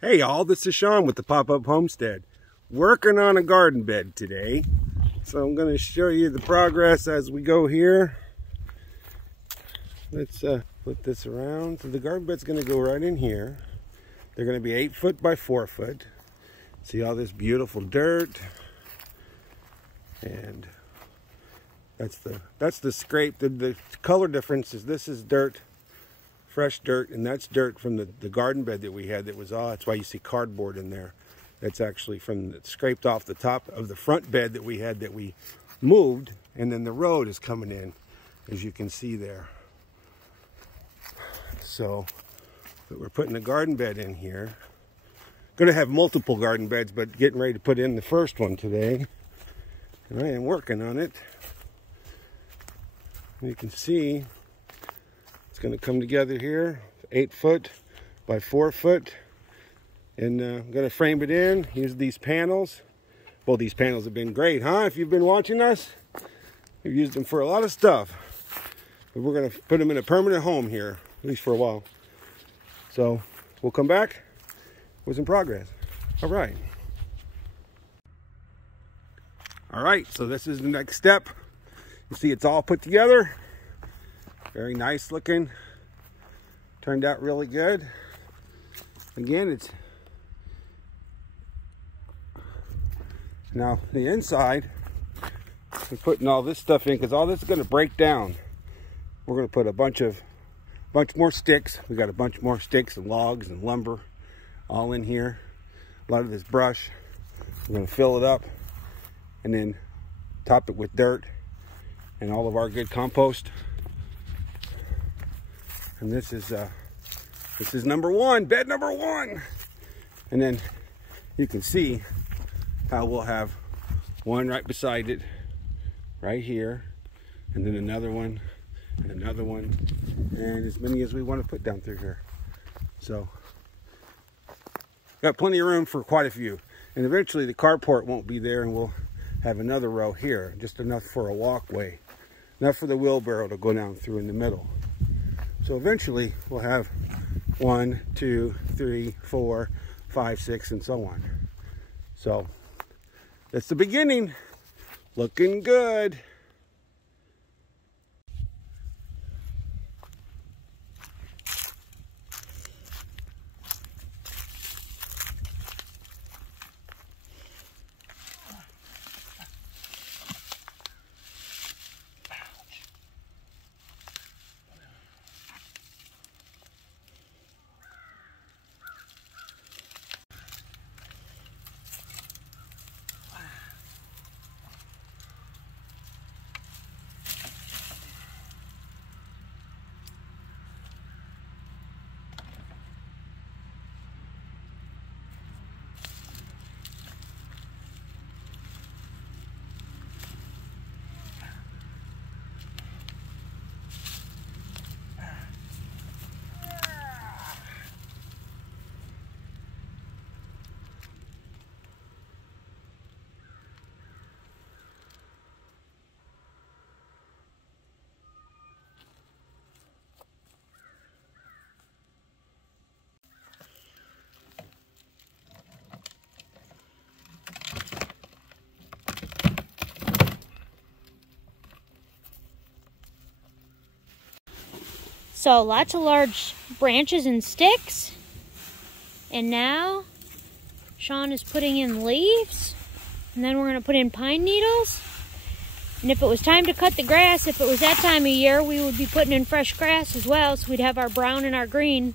Hey y'all, this is Sean with the Pop-Up Homestead. Working on a garden bed today. So I'm going to show you the progress as we go here. Let's put this around. So the garden bed's going to go right in here. They're going to be 8 foot by 4 foot. See all this beautiful dirt. And that's the scrape. The color difference is this is dirt. Fresh dirt, and that's dirt from the garden bed that we had that was all, that's why you see cardboard in there. That's actually scraped off the top of the front bed that we had that we moved, and then the road is coming in, as you can see there. So, but we're putting a garden bed in here. Going to have multiple garden beds, but getting ready to put in the first one today. And I am working on it. You can see it's going to come together here, 8 foot by 4 foot. And I'm going to frame it in, use these panels. Well, these panels have been great, huh? If you've been watching us, we've used them for a lot of stuff. But we're going to put them in a permanent home here, at least for a while. So we'll come back with some progress. All right. All right, so this is the next step. You see it's all put together. Very nice looking. Turned out really good. Again, it's now the inside. We're putting all this stuff in because all this is going to break down. We're going to put a bunch more sticks. We got a bunch more sticks and logs and lumber all in here. A lot of this brush. We're going to fill it up and then top it with dirt and all of our good compost. And this is number one, bed number one. And then you can see how we'll have one right beside it, right here, and then another one, and another one, and as many as we want to put down through here. So, got plenty of room for quite a few. And eventually the carport won't be there, and we'll have another row here, just enough for a walkway, enough for the wheelbarrow to go down through in the middle. So eventually we'll have 1, 2, 3, 4, 5, 6, and so on. So that's the beginning. Looking good. So lots of large branches and sticks. And now Sean is putting in leaves. And then we're going to put in pine needles. And if it was time to cut the grass, if it was that time of year, we would be putting in fresh grass as well. So we'd have our brown and our green.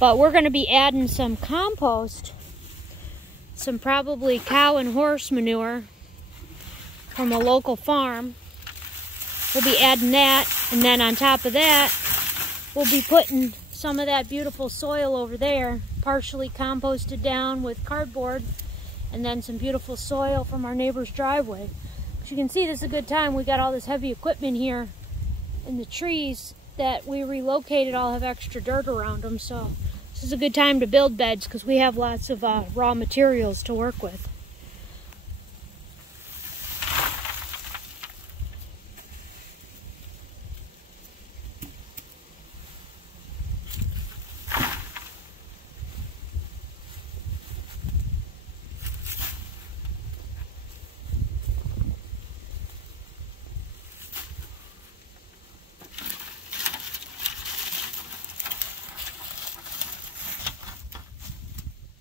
But we're going to be adding some compost. Some probably cow and horse manure from a local farm. We'll be adding that, and then on top of that, we'll be putting some of that beautiful soil over there, partially composted down with cardboard, and then some beautiful soil from our neighbor's driveway. As you can see, this is a good time. We got all this heavy equipment here, and the trees that we relocated all have extra dirt around them, so this is a good time to build beds because we have lots of raw materials to work with.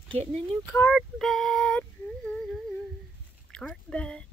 Getting a new garden bed. Garden bed.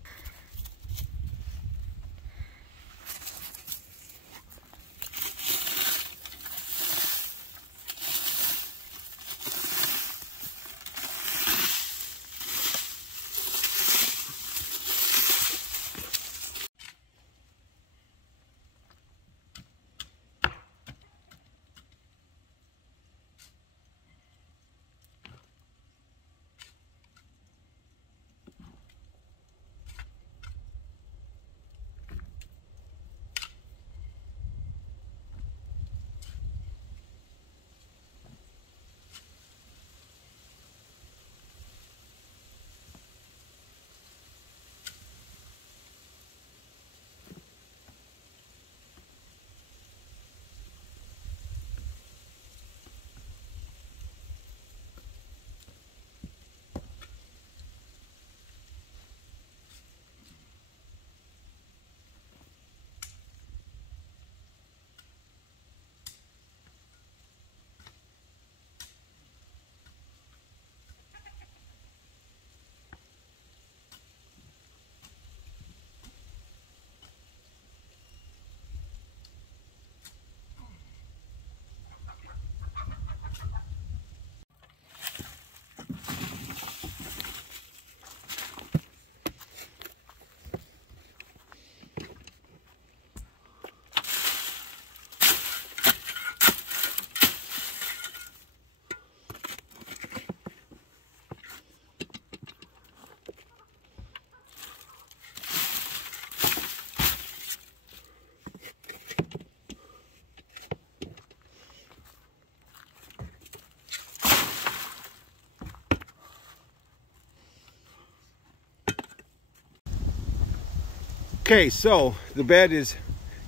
Okay, so the bed is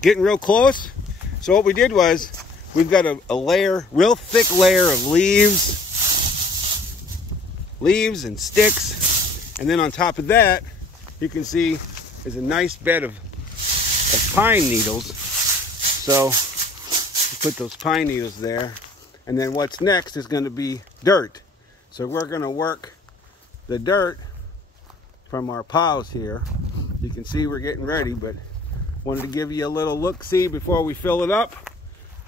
getting real close. So what we did was, we've got a layer, real thick layer of leaves and sticks. And then on top of that, you can see there's a nice bed of pine needles. So we put those pine needles there. And then what's next is going to be dirt. So we're going to work the dirt from our piles here. You can see we're getting ready, but wanted to give you a little look-see before we fill it up.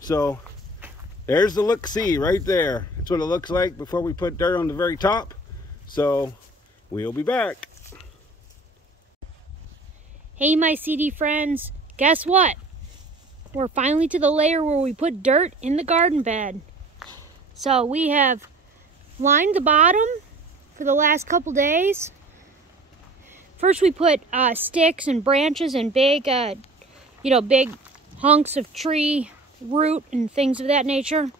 So there's the look-see right there. That's what it looks like before we put dirt on the very top. So we'll be back. Hey, my CD friends, guess what? We're finally to the layer where we put dirt in the garden bed. So we have lined the bottom for the last couple days. First we put sticks and branches and big, big hunks of tree root and things of that nature.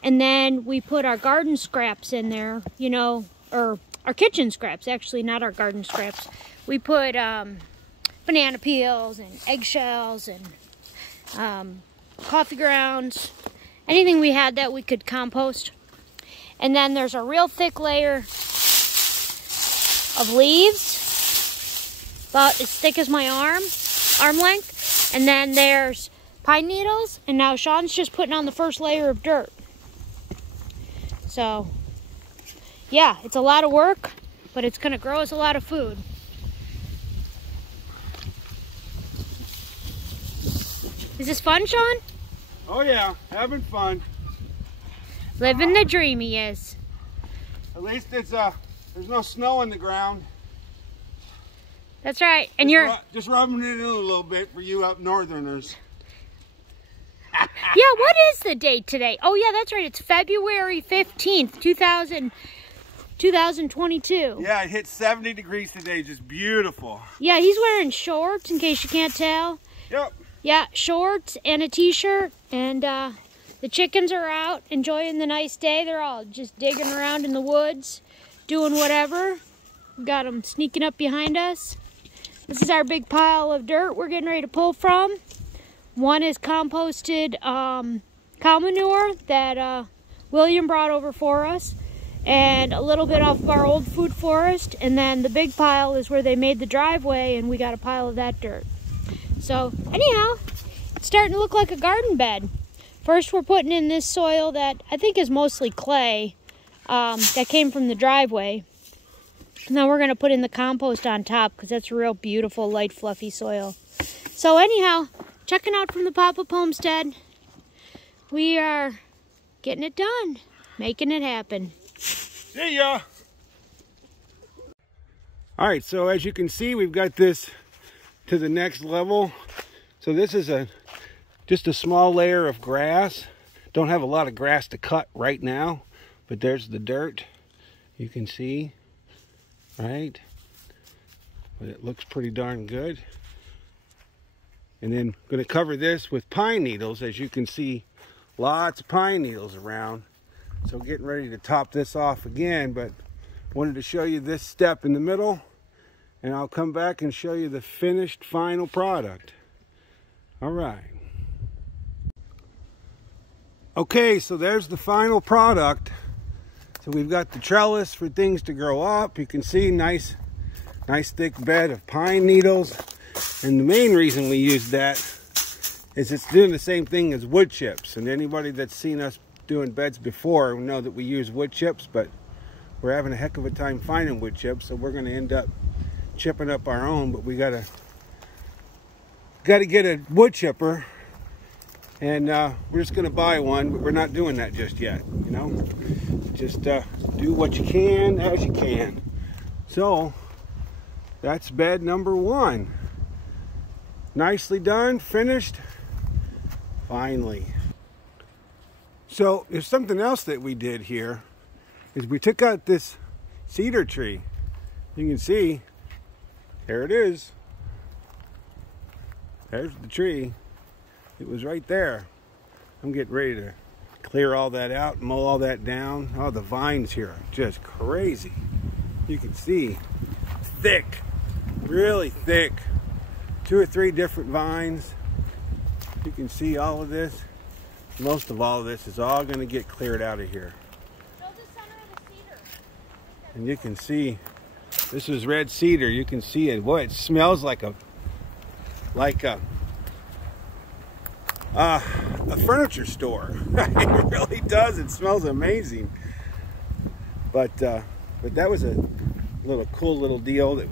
And then we put our garden scraps in there, or our kitchen scraps, actually, not our garden scraps. We put banana peels and eggshells and coffee grounds, anything we had that we could compost. And then there's a real thick layer of leaves, about as thick as my arm length. And then there's pine needles, and now Sean's just putting on the first layer of dirt. So, yeah, it's a lot of work, but it's gonna grow us a lot of food. Is this fun, Sean? Oh yeah, having fun. Living the dream, he is. At least it's there's no snow on the ground. That's right. And just rubbing it in a little bit for you up northerners. Yeah, what is the date today? Oh yeah, that's right. It's February 15th, 2022. Yeah, it hit 70 degrees today. Just beautiful. Yeah, he's wearing shorts, in case you can't tell. Yep. Yeah, shorts and a t-shirt, and the chickens are out enjoying the nice day. They're all just digging around in the woods, doing whatever. We got them sneaking up behind us. This is our big pile of dirt we're getting ready to pull from. One is composted cow manure that William brought over for us, and a little bit off of our old food forest. And then the big pile is where they made the driveway, and we got a pile of that dirt. So anyhow, it's starting to look like a garden bed. First we're putting in this soil that I think is mostly clay. that came from the driveway. And then we're going to put in the compost on top because that's real beautiful, light, fluffy soil. So anyhow, checking out from the Pop-Up Homestead. We are getting it done, making it happen. See ya! All right, so as you can see, we've got this to the next level. So this is just a small layer of grass. Don't have a lot of grass to cut right now, but there's the dirt. You can see, right? But it looks pretty darn good. And then I'm going to cover this with pine needles. As you can see, lots of pine needles around. So getting ready to top this off again, but wanted to show you this step in the middle, and I'll come back and show you the finished final product. All right. Okay, so there's the final product. So we've got the trellis for things to grow up. You can see nice thick bed of pine needles. And the main reason we use that is it's doing the same thing as wood chips. And anybody that's seen us doing beds before will know that we use wood chips, but we're having a heck of a time finding wood chips, so we're going to end up chipping up our own. But we gotta get a wood chipper, and we're just going to buy one, but we're not doing that just yet. You know, just do what you can as you can. So that's bed number 1. Nicely done, finished, finally. So there's something else that we did here, is we took out this cedar tree. You can see, there it is. There's the tree. It was right there. I'm getting ready to clear all that out, mow all that down. Oh, the vines here are just crazy. You can see, thick, really thick. 2 or 3 different vines. You can see all of this. Most of all of this is all going to get cleared out of here. Show the center of the cedar. And you can see, this is red cedar. You can see it. Boy, it smells like a furniture store. It really does. It smells amazing. But that was a cool little deal that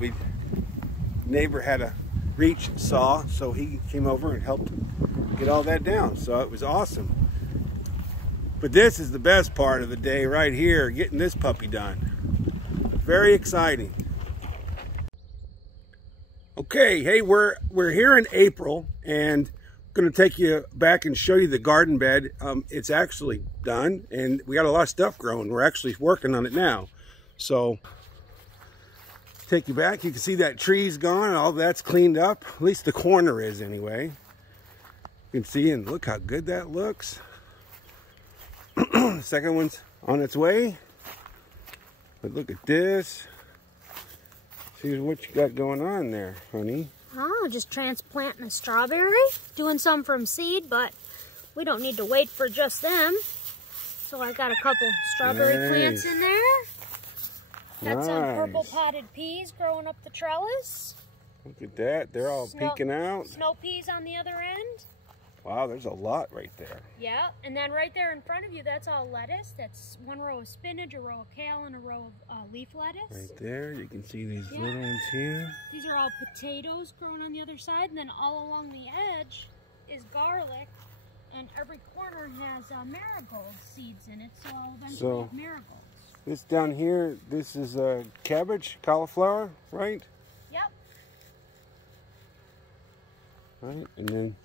neighbor had a reach saw, so he came over and helped get all that down. So it was awesome. But this is the best part of the day right here, getting this puppy done. Very exciting. Okay, hey, we're here in April, and I'm going to take you back and show you the garden bed. It's actually done, and we got a lot of stuff growing. We're actually working on it now. So take you back. You can see that tree's gone. All that's cleaned up. At least the corner is anyway. You can see, and look how good that looks. The second one's on its way. But look at this. See what you got going on there, honey. Oh, just transplanting a strawberry. Doing some from seed, but we don't need to wait for just them. So I got a couple strawberry plants in there. Got some purple potted peas growing up the trellis. Look at that. They're all peeking out. Snow peas on the other end. Wow, there's a lot right there. Yeah, and then right there in front of you, that's all lettuce. That's 1 row of spinach, a row of kale, and a row of leaf lettuce. Right there, you can see these little ones here. These are all potatoes growing on the other side, and then all along the edge is garlic, and every corner has marigold seeds in it, so I'll eventually have marigolds. This down here, this is cabbage, cauliflower, right? Yep. Right, and then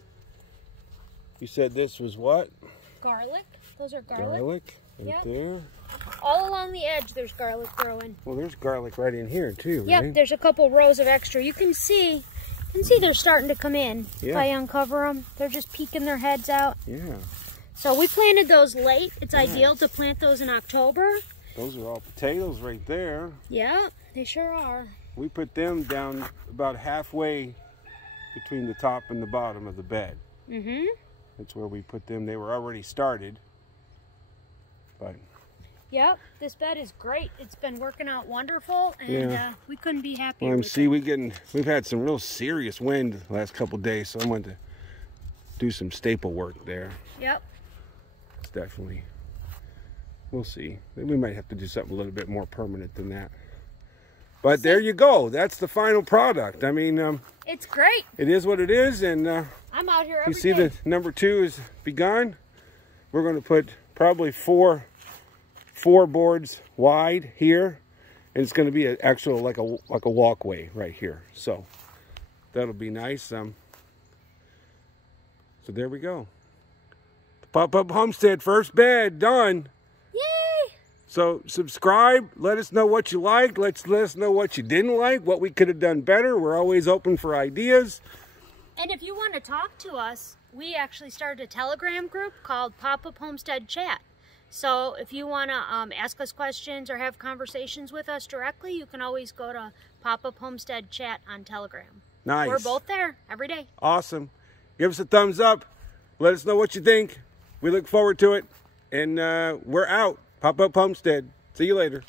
you said this was what? Garlic. Those are garlic. Garlic, right there. All along the edge, there's garlic growing. Well, there's garlic right in here too, right? Yep, there's a couple rows of extra. You can see they're starting to come in. Yeah. If I uncover them, they're just peeking their heads out. Yeah. So we planted those late. It's ideal to plant those in October. Those are all potatoes right there. Yeah, they sure are. We put them down about halfway between the top and the bottom of the bed. Mm-hmm. That's where we put them. They were already started. But yep, this bed is great. It's been working out wonderful, and we couldn't be happier. Well, see, we've had some real serious wind the last couple of days, so I wanted to do some staple work there. Yep. It's definitely We'll see. We might have to do something a little bit more permanent than that. But there you go. That's the final product. I mean, it's great. It is what it is, and I'm out here every you see day. the number 2 is begun. We're going to put probably four boards wide here, and it's going to be an actual like a walkway right here. So that'll be nice. So there we go. The pop-up homestead first bed done. Yay! So subscribe. Let us know what you liked. Let us know what you didn't like. What we could have done better. We're always open for ideas. And if you want to talk to us, we actually started a Telegram group called Pop-Up Homestead Chat. So if you want to ask us questions or have conversations with us directly, you can always go to Pop-Up Homestead Chat on Telegram. Nice. We're both there every day. Awesome. Give us a thumbs up. Let us know what you think. We look forward to it. And we're out. Pop-Up Homestead. See you later.